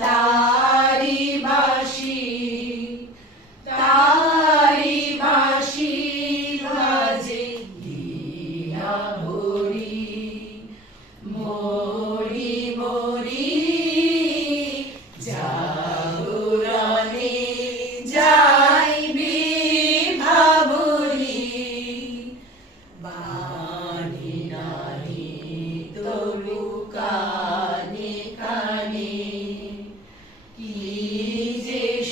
তারি বাসি তারি বাসি বাজে দিয়া ভরি মরি মরি জাগরণে যাইবি ভাবরি বাণী না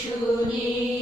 Shuni.